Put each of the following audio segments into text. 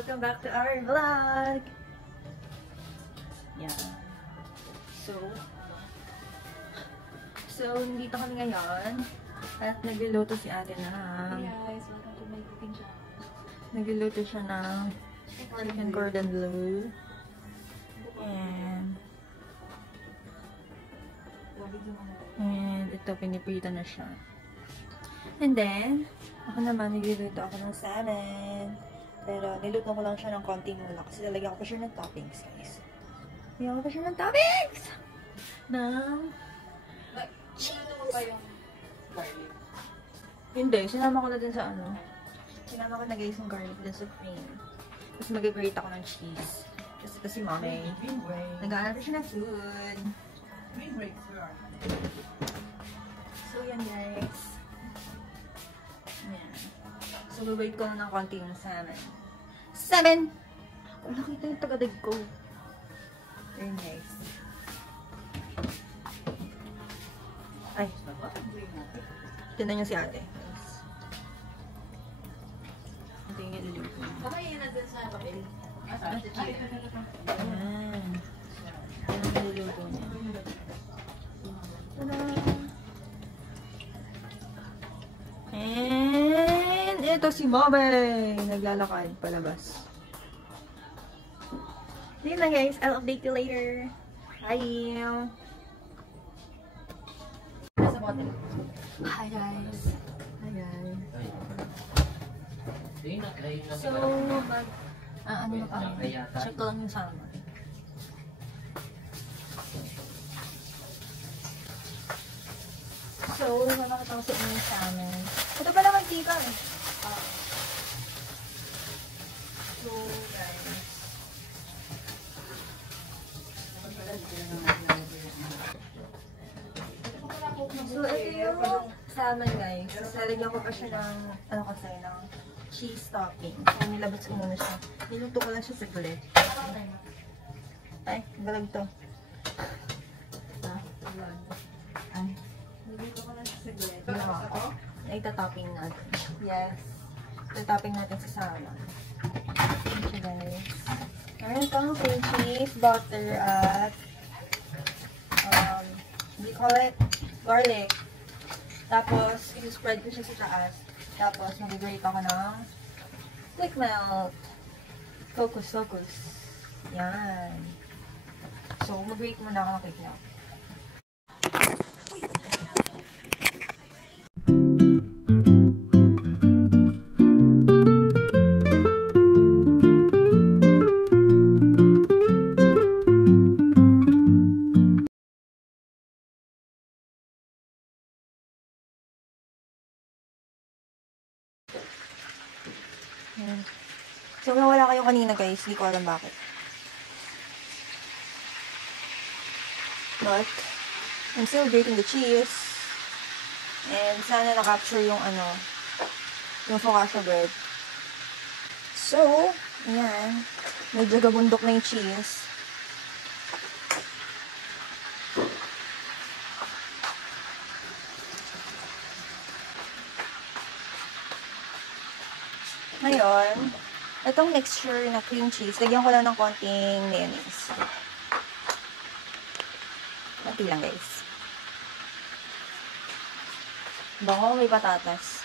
Welcome back to our vlog! Yeah. So, nandito kami ngayon at nagluluto si ate ng... Hey guys, welcome to my cooking channel. Nagluluto siya ng chicken cordon bleu. And ito, pinipita na siya. And then, ako naman, nagluluto ako ng salmon. Pero, niluto ko lang siya ng konti muna kasi lalagyan ko pa siya ng toppings, guys. Lalagyan ko pa siya ng toppings! Sinano mo pa yung garlic? Hindi, sinama ko na din sa ano. Sinama ko na guys yung garlic din sa cream. Tapos mag-grate ako ng cheese. Kasi ito si mami. Nag-aanap siya ng food. So, yan guys. Yan. So, wait ko na ng konti yung salmon. Salmon! Oh, nakita yung tagadag ko. Very nice. Ay, tinan niyo si ate. Ito yung niluluto. Baka yun na dun sa papel. Ayan. Yan ang niluluto niya. Tada! And ito si Mabay! Naglalakad palabas. Yun lang guys. I'll update you later. Bye! Hi guys. Hi guys. So, ano na kami? Check ko lang yung salmon. So, nakakita ko sa inyo yung salmon. Ito pa naman tika eh. So, guys. So, ito yung salmon guys. Lalagyan ko pa siya ng, ano kasi, ng cheese topping. So, nilabas ko muna siya. Niluto ko lang siya sa saglit. Ay, galag to. Ay, niluto ko lang siya sa saglit. Ginawa ko. Itatopping natin. Yes. Itatopping natin sa salmon. Thank you guys. Meron pang cream cheese, butter, at we call it garlic. Tapos, i-spread ko siya sa taas. Tapos, mag-grate ako ng quick melt. Focus. Yan. So, mag-grate muna ako ng quick melt. So, nawala kayo kanina guys. Hindi ko alam bakit. But, I'm still grating the cheese. And sana na-capture yung yung focaccia bread. So, ayan. Medyo gabundok na yung cheese. Ngayon, itong mixture na cream cheese, lagyan ko lang ng konting mayonnaise. Konti lang, guys. Bango, may patatas.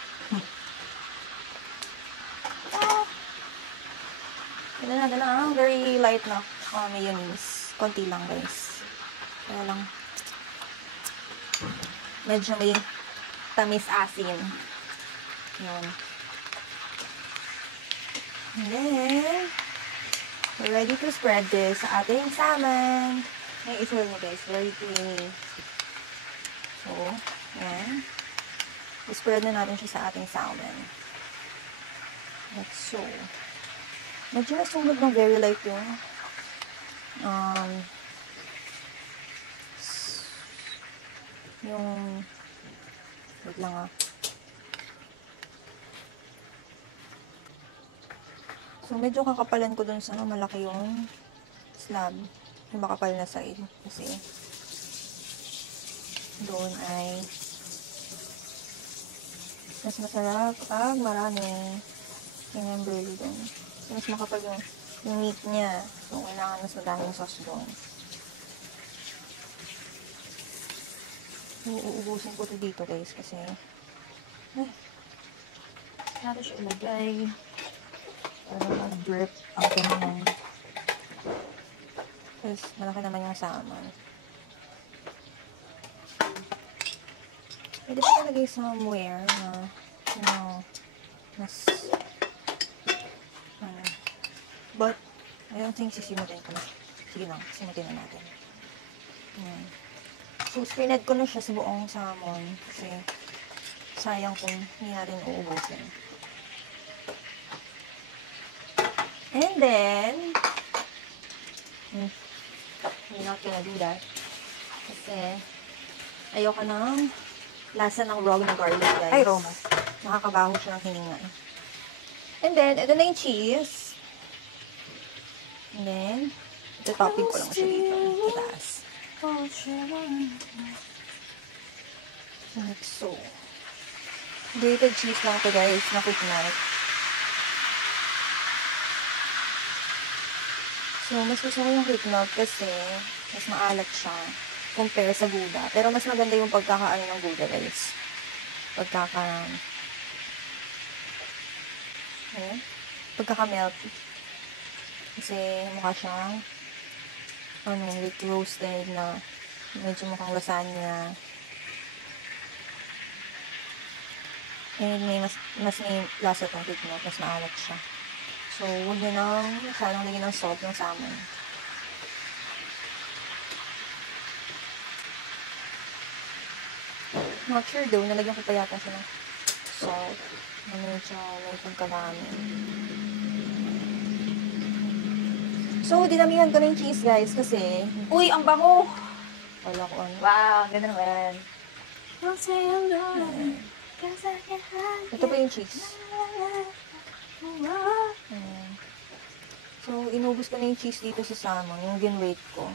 Tignan natin lang, very light na mayonnaise. Konti lang, guys. Kaya lang, medyo may tamis-asin. Yun. And then, we're ready to spread this sa ating salmon. May isulat nyo guys, very creamy. So, yan. I-spread na natin siya sa ating salmon. Like so. Medyo nasunog ng very light yung wait lang ah. So, medyo kakapalan ko dun sa malaki yung slab. Yung makapal na side. Kasi, doon ay mas masarap pag marami. Yung burger dun. Mas makapag yung meat niya. So, kailangan mas madaming sauce doon. So, uubusin ko to dito guys kasi Natin siya ilagay. para mag-drip ang ganyan. Tapos, malaki naman yung salmon. Pwede pa talagay somewhere na, mas, but, I don't think sisimutin ko na. Sige lang, simutin na natin. Ayan. So, sprined ko na siya sa buong salmon kasi sayang kung hindi natin uubusin. And then, we're not gonna do that kasi ayoko ng lasa ng raw na garlic, guys. Ay, raw na. Nakakabaho siya ng hininga. And then, ito na yung cheese. And then, ito topping ko lang siya dito. Itaas. Like so. Grated cheese lang to guys, na quick melt. So, mas gusto ko yung quick melt kasi mas maalat siya compare sa Gouda. Pero mas maganda yung pagkakaano ng Gouda, guys. Pagkaka-melt. Kasi mukha siyang with roasted na medyo mukhang lasagna. And mas may lasa tong quick melt, mas maalat siya. So, huwag nyo nang masyadong lagyan ng salt yung salmon. Not sure though, nalagyan ko pa yata siya ng salt. Medyo may pagkadami. So, dinamihan ko na yung cheese guys kasi, Uy, ang bango! wala ko ano. Wow, ganda naman. Ito pa yung cheese. Ayan. So, inubos ko na yung cheese dito sa salmon, yung gin-grate ko.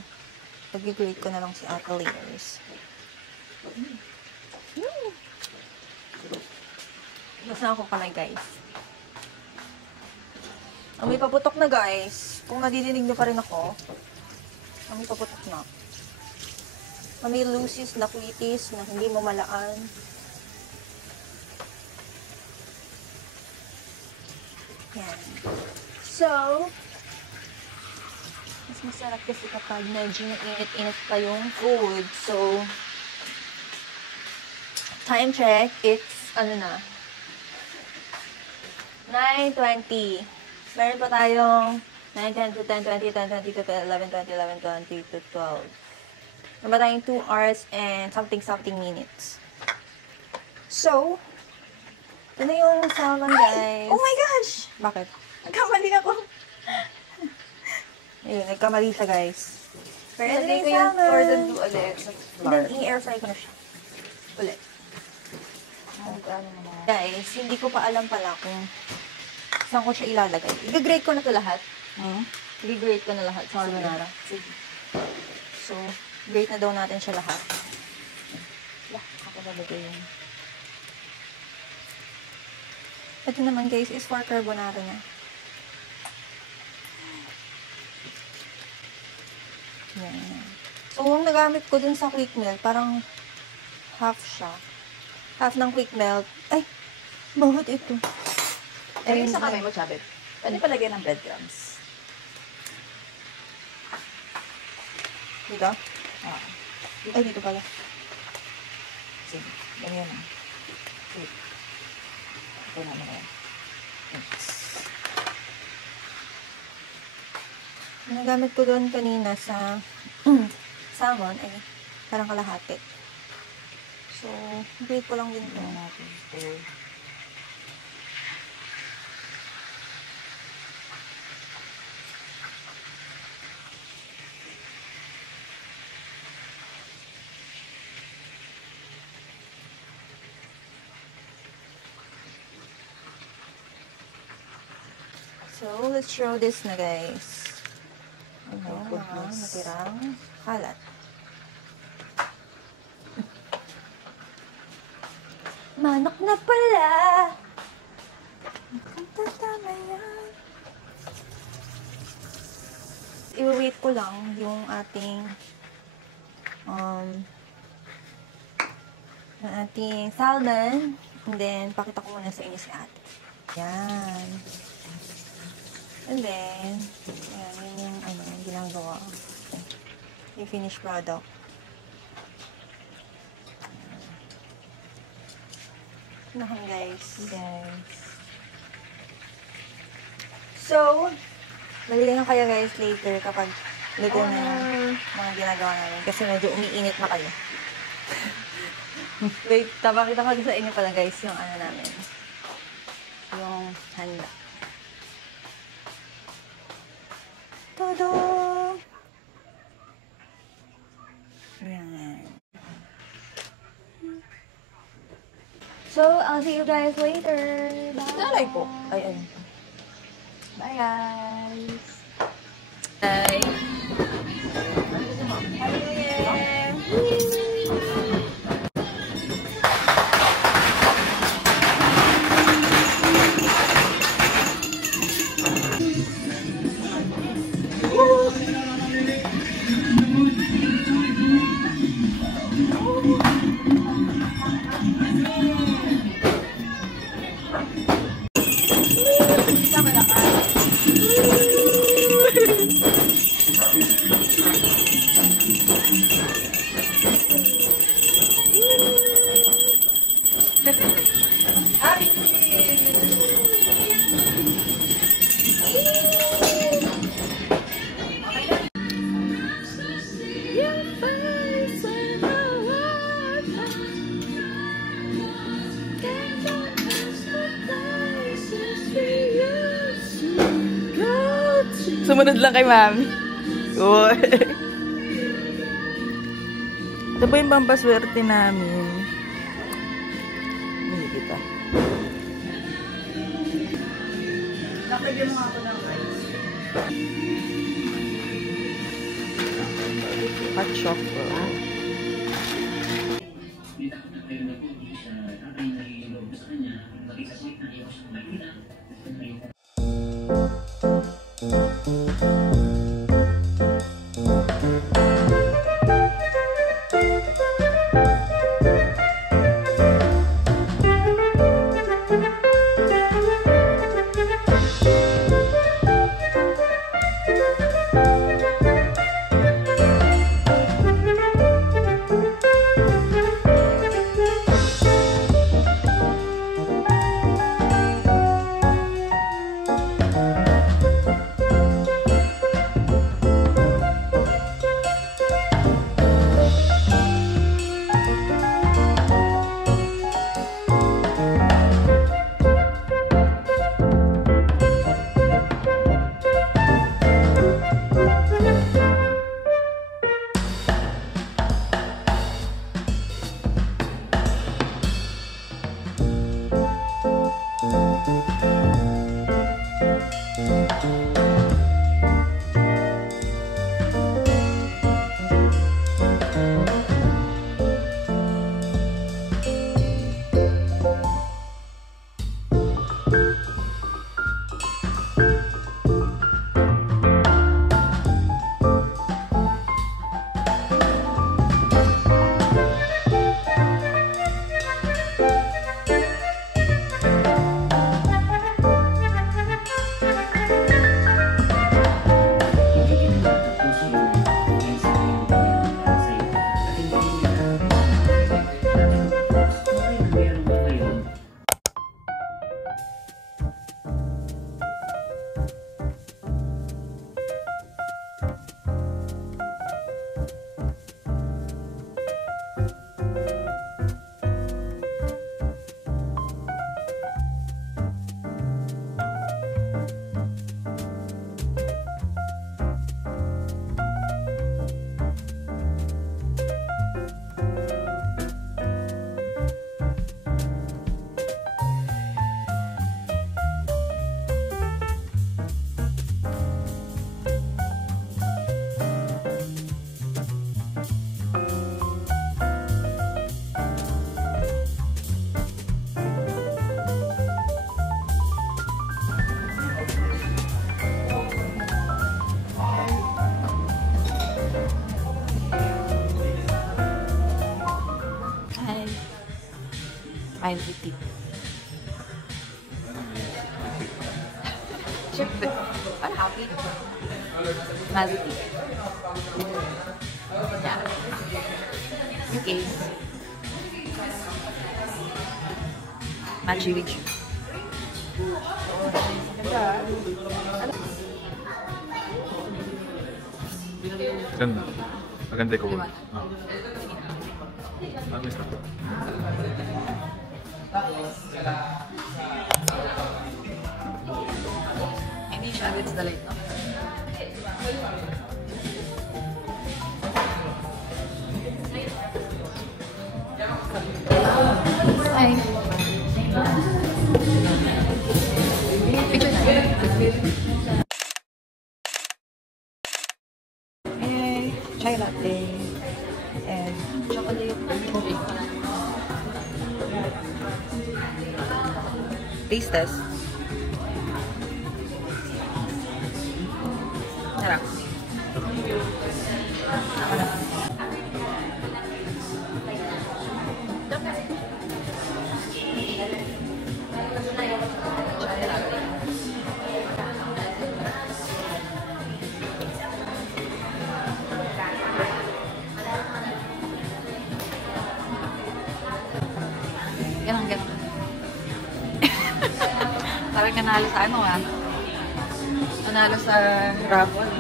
Pag-grate ko na lang si ate layers. Basta ako pala guys. Amoy paputok na guys. Kung nadidinig niyo pa rin ako, amoy paputok na. Amoy lucis na quitis na hindi mo malaan. Yan. So, mas masarap kasi kapag medyo init-init pa yung food. So, time check, it's, 9:20. Meron pa tayong 9, 10 to 10, 20, 10, 20 to 11, 20, 11, 20 to 12. Meron pa tayong 2 hours and something minutes. So, ito na yung salmon, guys. Oh my gosh! Bakit? Nagkamali ako. Ayun, nagkamali siya, guys. Pero ito na Ilagay yung ko yung salmon. cordon bleu ulit sa And flour. then, i-air fry ko na siya. Ulit. Ano naman? Guys, hindi ko pa alam pala kung saan ko siya ilalagay. I-grate ko na to lahat. I-grate ko na lahat sa carbonara. Sige. So, grate na daw natin siya lahat. Ako lalagay yun. Ito naman guys, is for carbonara na. Yan. So, yung nagamit ko dun sa quick melt, parang half siya. Half ng quick melt. Ay! Bakit ito? Ay, sa kamay mo, Chabit. Pwede palagyan ng breadcrumbs. Dito? Ah. Ay, dito pala. Sige. Ganyan na. Sige. Ito na naman. Nagamit ko doon kanina sa salmon, ay parang kalahati. So, grate ko lang din ito. Ito natin. Ito. So, let's show this na guys. Ano, Oh, mga goodness. natirang kalat. Manok na pala! Tama yan. ko lang yung ating salmon. And then, pakita ko muna sa inyo si ate. Yan. And then, yan, yun yung, yung ginagawa. Yung finished product. Nahan, guys. So, balikan kayo guys later kapag luto na yung mga ginagawa namin. Kasi medyo umiinit na kayo. Wait, tapakita ko sa inyo pala guys yung namin. Yung handa. Todo! Yan. So, I'll see you guys later. Bye! Nalay po. Ay. Bye, guys. Bye! Happy New Year! Sumunod lang kay mami. Ito po yung pampaswerte namin. Hindi kita. Napagyan mo ako ng rice. Hot chocolate. I'll eat it. Siyempre. I'm happy. Melody. Yeah. Okay. Matchy with you. Ganda. Maganda ko. Liwanag. Miss na. Hindi siya agad sa dalay, no? Ay. Picture na. And chai latte. And Chocolate. taste test. Sarap. Ganun, ganun. Parang nanalo sa ano ah. Nanalo sa raffle.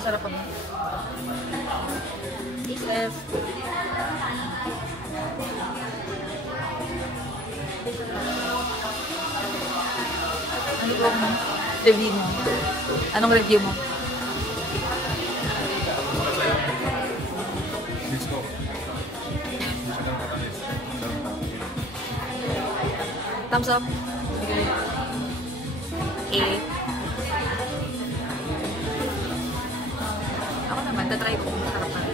Masarap ano. Yes. Ano bang review mo? Anong review mo? Miss ko. Hindi siya ganun katamis. Ganun lang. Thumbs up. Okay. Ako naman, tatry ko kung masarap na.